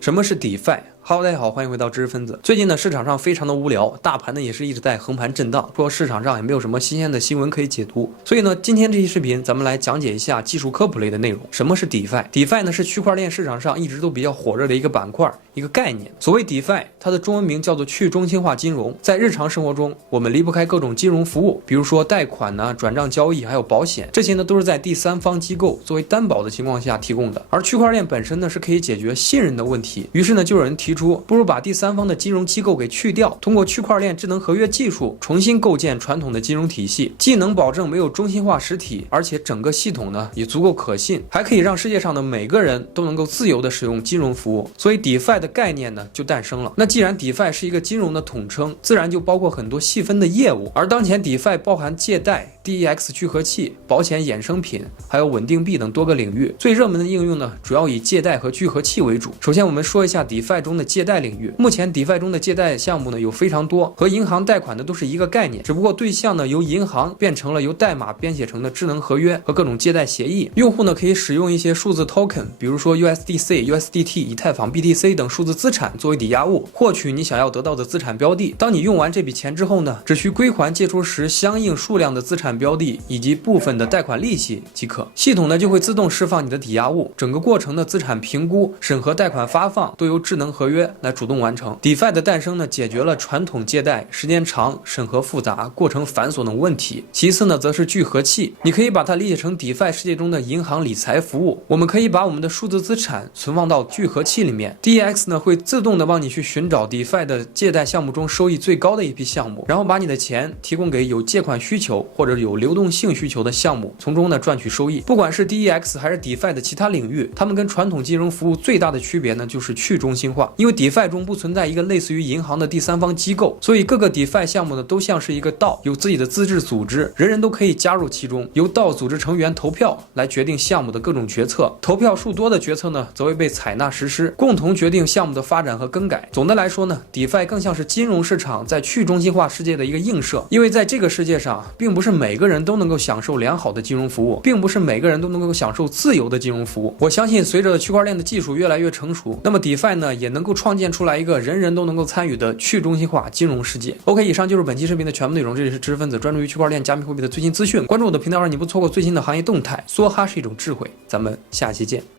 什么是 DeFi？Hello， 大家好，欢迎回到知识分子。最近呢，市场上非常的无聊，大盘呢也是一直在横盘震荡，说市场上也没有什么新鲜的新闻可以解读。所以呢，今天这期视频咱们来讲解一下技术科普类的内容。什么是 DeFi？DeFi 呢是区块链市场上一直都比较火热的一个板块，一个概念。所谓 DeFi， 它的中文名叫做去中心化金融。在日常生活中，我们离不开各种金融服务，比如说贷款呢、转账交易，还有保险，这些呢都是在第三方机构作为担保的情况下提供的。而区块链本身呢是可以解决信任的问题。于是呢，就有人提出，不如把第三方的金融机构给去掉，通过区块链智能合约技术重新构建传统的金融体系，既能保证没有中心化实体，而且整个系统呢也足够可信，还可以让世界上的每个人都能够自由的使用金融服务。所以 DeFi 的概念呢就诞生了。那既然 DeFi 是一个金融的统称，自然就包括很多细分的业务。而当前 DeFi 包含借贷、DEX 聚合器、保险衍生品，还有稳定币等多个领域。最热门的应用呢，主要以借贷和聚合器为主。首先我们说一下 DeFi 中的借贷领域。目前 DeFi 中的借贷项目呢有非常多，和银行贷款的都是一个概念，只不过对象呢由银行变成了由代码编写成的智能合约和各种借贷协议。用户呢可以使用一些数字 token， 比如说 USDC、USDT、以太坊 BTC 等数字资产作为抵押物，获取你想要得到的资产标的。当你用完这笔钱之后呢，只需归还借出时相应数量的资产标的以及部分的贷款利息即可。系统呢就会自动释放你的抵押物，整个过程的资产评估、审核、贷款发放都由智能合约来主动完成。DeFi 的诞生呢，解决了传统借贷时间长、审核复杂、过程繁琐等问题。其次呢，则是聚合器，你可以把它理解成 DeFi 世界中的银行理财服务。我们可以把我们的数字资产存放到聚合器里面 ，DEX 呢会自动的帮你去寻找 DeFi 的借贷项目中收益最高的一批项目，然后把你的钱提供给有借款需求或者有流动性需求的项目，从中呢赚取收益。不管是 DEX 还是 DeFi 的其他领域，它们跟传统金融服务最大的区别呢，就是去中心化。因为 DeFi 中不存在一个类似于银行的第三方机构，所以各个 DeFi 项目呢都像是一个道，有自己的自治组织，人人都可以加入其中，由道组织成员投票来决定项目的各种决策，投票数多的决策呢则会被采纳实施，共同决定项目的发展和更改。总的来说呢， DeFi 更像是金融市场在去中心化世界的一个映射。因为在这个世界上，并不是每个人都能够享受良好的金融服务，并不是每个人都能够享受自由的金融服务。我相信随着区块链的技术越来越成熟，那么 DeFi 呢也能够创建出来一个人人都能够参与的去中心化金融世界。OK， 以上就是本期视频的全部内容。这里是知识分子，专注于区块链、加密货币的最新资讯。关注我的频道，让你不错过最新的行业动态。梭哈是一种智慧，咱们下期见。